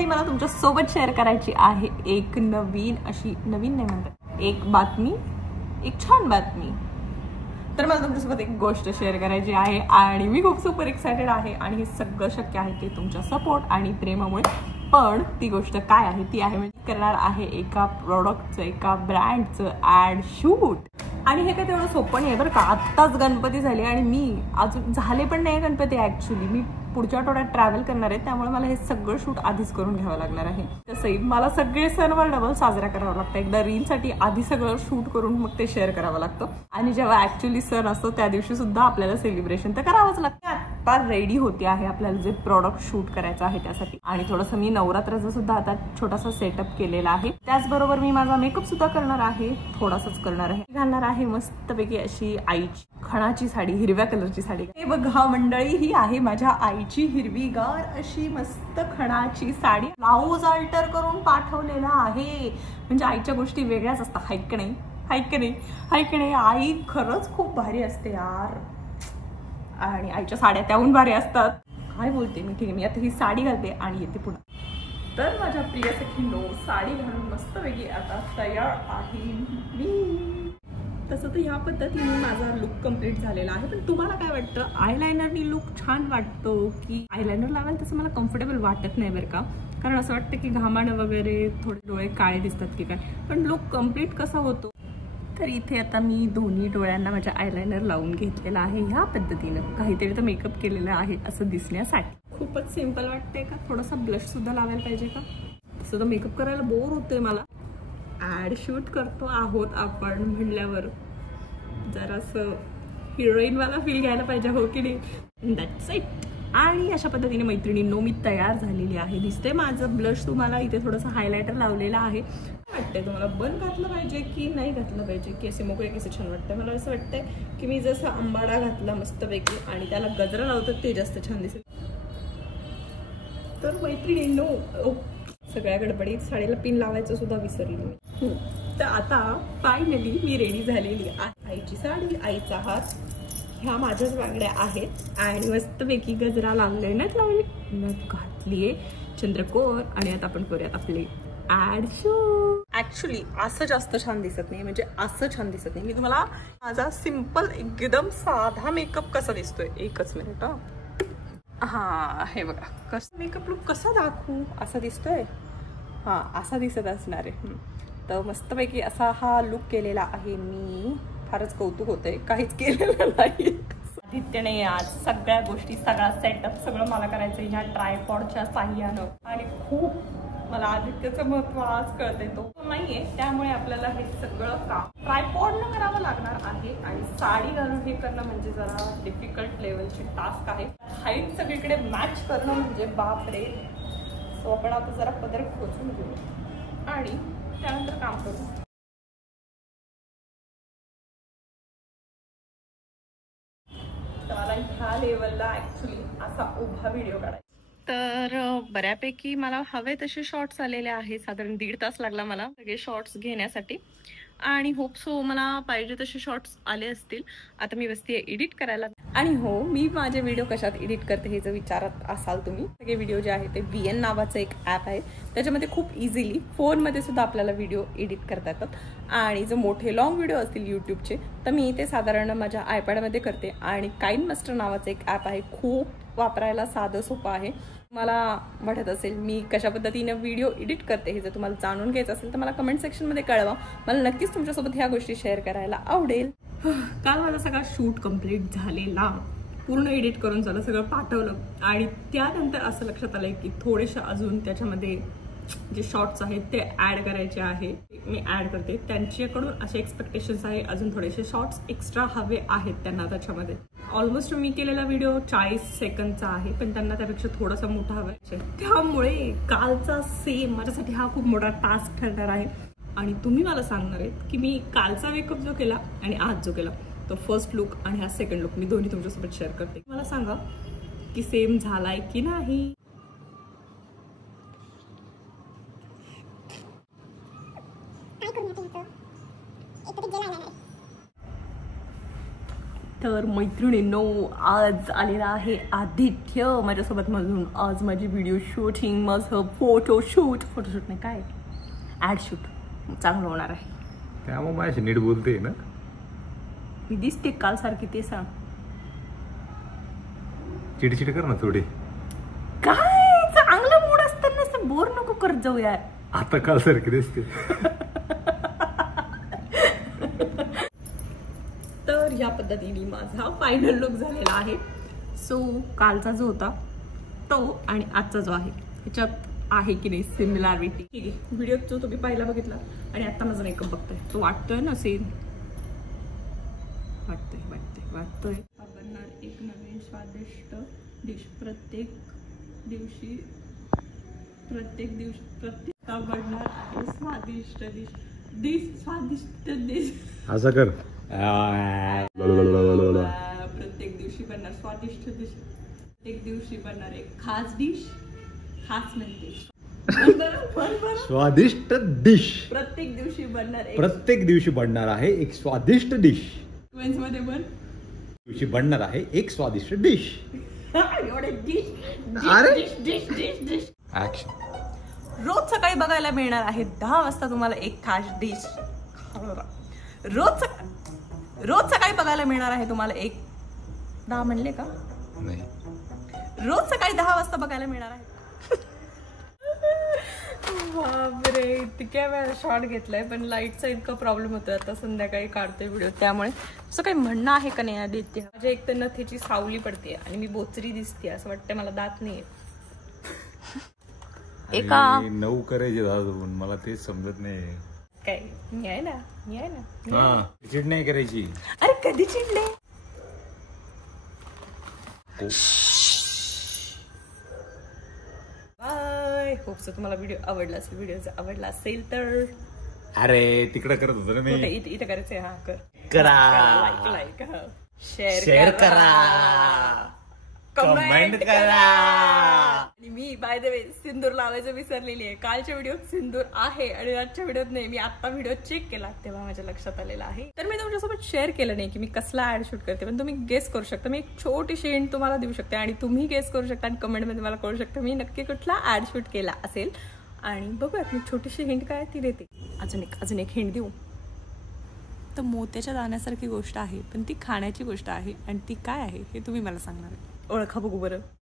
मंडळी, मला तुमच्या सोबत शेअर करायची आहे एक नवीन नाही म्हणतात, एक बातमी, एक छान बातमी. तर मला तुमच्यासोबत एक गोष्ट शेअर करायची आहे आणि मी खूप सुपर एक्सायटेड आहे आणि हे सगळं शक्य आहे ते तुमच्या सपोर्ट आणि प्रेमामुळे. पण ती गोष्ट काय आहे ती आहे म्हणजे करणार आहे एका प्रोडक्टचं, एका ब्रँडचं ॲड शूट. आणि हे काय तेवढं सोपं नाही आहे बरं का. आत्ताच गणपती झाले आणि मी अजून झाले पण नाही गणपती. ॲक्च्युली मी पुढच्या आठवड्यात ट्रॅव्हल करणार आहे, त्यामुळे मला हे सगळं शूट आधीच करून घ्यावं लागणार आहे. तसंही मला सगळे सणवार डबल साजरा करावा लागतं. एकदा रीलसाठी आधी सगळं शूट करून मग ते शेअर करावं लागतं आणि जेव्हा ॲक्च्युली सण असतो त्या दिवशी सुद्धा आपल्याला सेलिब्रेशन तर करावंच लागतं. आता रेडी होते आहे आपल्याला जे प्रॉडक्ट शूट करायचं आहे त्यासाठी. आणि थोडंसं मी नवरात्राचा सुद्धा आता छोटासा सेटअप केलेला आहे. त्याचबरोबर मी माझा मेकअप सुद्धा करणार आहे, थोडासाच करणार आहे. घालणार आहे मस्तपैकी अशी आईची खणाची साडी, हिरव्या कलरची साडी. हे बघा मंडळी, ही आहे माझ्या आईची हिरवीगार अशी मस्त खणाची साडी. ब्लाऊज अल्टर करून पाठवलेला आहे. म्हणजे आईच्या गोष्टी वेगळ्याच असतात. हायक नाही आई खरंच खूप भारी असते यार. आणि आईच्या साड्या त्याहून भारी असतात. काय बोलते मी. ठीक आहे, मी आता ही साडी घालते आणि येते पुन्हा. तर माझ्या प्रिय सखींनो, साडी घालून मस्तपैकी आता तयार आहे मी. तसं तर ह्या पद्धतीने माझा लुक कम्प्लीट झालेला आहे. पण तुम्हाला काय वाटतं, आयलायनरनी लुक छान वाटतो की आयलायनर लावायला तसं मला कम्फर्टेबल वाटत नाही बरं का. कारण असं वाटतं की घामानं वगैरे थोडे डोळे काळे दिसतात की काय. पण लुक कम्प्लीट कसा होतो. तर इथे आता मी दोन्ही डोळ्यांना माझ्या आयलायनर लावून घेतलेला आहे ह्या पद्धतीनं. काहीतरी तर मेकअप केलेला आहे असं दिसण्यासाठी. खूपच सिम्पल वाटतंय का. थोडासा ब्लश सुद्धा लावायला पाहिजे का. तसं तर मेकअप करायला बोर होतोय मला. ॲड शूट करतो आहोत आपण म्हणल्यावर जरासं हिरोईनवाला फील घ्यायला पाहिजे, हो की नाही. That's it. आणि अशा पद्धतीने मैत्रिणींनो मी तयार झालेली आहे. दिसते माझं ब्लश तुम्हाला. इथे थोडंसं हायलायटर लावलेलं आहे. काय वाटतंय तुम्हाला, बन घातलं पाहिजे की नाही घातलं पाहिजे, की असे मोकळे कसे छान वाटतंय. मला असं वाटतंय की मी जसं आंबाडा घातला मस्तपैकी आणि त्याला गजरा लावतात ते जास्त छान दिसेल. तर मैत्रिणींनो, सगळ्या गडबडीत साडीला पिन लावायचं सुद्धा विसरली मी. तर आता फायनली मी रेडी झालेली आहे. आईची साडी, आईचा हात, ह्या माझ्याच बांगड्या आहेत आणि मस्तपैकी गजरा लावले, नथ लावली, नथ घातलीये, चंद्रकोर. आणि आता आपण करूयात आपले ॲड शूट. ॲक्च्युली असं जास्त छान दिसत नाही, म्हणजे असं छान दिसत नाही. मी तुम्हाला माझा सिम्पल एकदम साधा मेकअप कसा दिसतोय, एकच मिनिट. हा हे बघा कसं मेकअप लुक कसा दाखवू, असा दिसतोय. हा असा दिसत असणार आहे. तर मस्तपैकी असा हा लुक केलेला आहे मी. फारच कौतुक होतंय, काहीच केलेलं नाही. आदित्यने आज सगळ्या गोष्टी, सगळा सेटअप सगळं मला करायचं ह्या ट्रायपॉडच्या साह्यानं. आणि खूप मला आदित्यचं महत्त्व आज कळतंय. तो नाहीये, त्यामुळे आपल्याला हे सगळं काम ट्रायपॉडनं करावं लागणार आहे. आणि साडी घालून हे करणं म्हणजे जरा डिफिकल्ट लेवलची टास्क आहे. हाईट सगळीकडे मॅच करणं म्हणजे बापरे. सो आपण आता जरा पदर खोचून घेऊ आणि त्यानंतर काम करू. तर मला ह्या लेवलला ॲक्च्युली असा उभा व्हिडिओ काढायचा. तर बऱ्यापैकी मला हवे तसे शॉर्ट्स आलेले आहे. साधारण 1.5 तास लागला मला सगळे शॉर्ट्स घेण्यासाठी. आणि होप सो मला पाहिजे तसे शॉर्ट्स आले असतील. आता मी बसते एडिट करायला. आणि हो, मी माझे व्हिडिओ कशात एडिट करते हे जर विचारत असाल तुम्ही, सगळे व्हिडिओ जे आहे ते VN नावाचं एक ॲप आहे. त्याच्यामध्ये खूप इझिली फोनमध्ये सुद्धा आपल्याला व्हिडिओ एडिट करता येतात. आणि जर मोठे लॉंग व्हिडिओ असतील यूट्यूबचे तर मी ते साधारण माझ्या आयपॅडमध्ये करते. आणि काइनमास्टर नावाचं एक ॲप आहे, खूप वापरायला साधं सोपं आहे. मला वाटत असेल मी कशा पद्धतीने व्हिडिओ एडिट करते हे जर तुम्हाला जाणून घ्यायचं असेल तर मला कमेंट सेक्शनमध्ये कळवा. मला नक्कीच तुमच्यासोबत ह्या गोष्टी शेअर करायला आवडेल. काल माझा सगळा शूट कम्प्लीट झालेला, पूर्ण एडिट करून झालं, सगळं पाठवलं. आणि त्यानंतर असं लक्षात आलं की थोडेसे अजून त्याच्यामध्ये जे शॉर्ट्स आहेत ते ॲड करायचे आहे. मी ॲड करते. त्यांच्याकडून असे एक्सपेक्टेशन्स आहे, अजून थोडेसे शॉर्ट्स एक्स्ट्रा हवे आहेत त्यांना त्याच्यामध्ये. ऑलमोस्ट मी केलेला व्हिडिओ 40 सेकंदचा आहे, पण त्यांना त्यापेक्षा थोडासा मोठा हवा आहे. त्यामुळे कालचा सेम माझ्यासाठी हा खूप मोठा टास्क ठरणार आहे. आणि तुम्ही मला सांगणार आहेत की मी कालचा मेकअप जो केला आणि आज जो केला, तो फर्स्ट लुक आणि हा सेकंड लुक मी दोन्ही तुमच्यासोबत शेअर करते. मला सांगा की सेम झालाय की नाही. तर मैत्रिणींनो, आज आलेला आहे आदित्य माझ्यासोबत म्हणून. आज माझी व्हिडिओ शूटिंग, माझं फोटोशूट नाही काय ॲड शूट चांगलं होणार आहे. त्यामुळे माझ्याशी नीट बोलते ना, मी दिसते काल सारखी ते सांग. चिडचिड कर ना थोडी. काय चांगलं मूड असताना असं बोर नको करत जाऊ यार. आता काल सारखी दिसते. तर या पद्धतीने माझा फायनल लुक झालेला आहे. सो कालचा जो होता तो आणि आजचा जो आहे ह्याच्यात आहे की नाही सिमिलॅरिटी. ठीक आहे, व्हिडिओ जो तुम्ही पहिला बघितला आणि आता माझा मेकअप बघताय तो वाटतोय ना सेम. वाटतोय बनणार एक नवीन स्वादिष्ट डिश. प्रत्येक दिवशी बनणार आहे स्वादिष्ट डिश. स्वादिष्ट डिश असं कर. प्रत्येक दिवशी बनणार स्वादिष्ट डिश. प्रत्येक दिवशी बनणार एक खास डिश. खास म्हणजे स्वादिष्ट डिश. प्रत्येक दिवशी बनणार प्रत्येक दिवशी बनणार आहे एक स्वादिष्ट डिश. मध्ये पण दिवशी बनणार आहे एक स्वादिष्ट डिश. एवढे डिश. ऍक्शन. रोज सकाळी बघायला मिळणार आहे 10 वाजता तुम्हाला एक खास डिश. रोज सकाळी बघायला मिळणार आहे तुम्हाला एक 10 म्हणले का नाही, रोज सकाळी 10 वाजता बघायला मिळणार आहे. बापरे, इतक्या वेळा शॉट घेतलाय पण लाईटचा इतका प्रॉब्लेम होतोय. आता संध्याकाळी काढतोय व्हिडिओ त्यामुळे. असं काही म्हणणं आहे का नाही आदित्य? माझ्या एक तर नथीची सावली पडते आणि मी बोचरी दिसते असं वाटतं. मला दात नाही एका 9 करायचे दादा, मला तेच समजत नाही. काय मी आहे ना. चिड नाही करायची. अरे कधी चिडले? बाय. होप सो तुम्हाला व्हिडिओ आवडला असेल. व्हिडिओ जर आवडला असेल तर अरे तिकडे करत होतो ना मी. इथे करायचंय. हा करा, लाईक शेअर करा, कमेंट करा. आणि मी बाय द वे सिंदूर लावायचं विसरलेली आहे. कालच्या व्हिडिओत सिंदूर आहे आणि आजच्या व्हिडिओत नाही. मी आता व्हिडिओ चेक केला तेव्हा माझ्या लक्षात आलेला आहे. तर मी तुमच्यासोबत शेअर केलं नाही की मी कसला ऍड शूट करते, पण तुम्ही गेस करू शकता. मी एक छोटीशी हिंट तुम्हाला देऊ शकते आणि तुम्ही गेस करू शकता आणि कमेंटमध्ये मला कळू शकता मी नक्की कुठला ऍड शूट केला असेल. आणि बघूयात मी छोटीशी हिंट काय ती देते. अजून एक हिंट देऊ तर मोत्याच्या दाण्यासारखी गोष्ट आहे पण ती खाण्याची गोष्ट आहे. आणि ती काय आहे हे तुम्ही मला सांगणार आहे. ओळखा बघू बरं.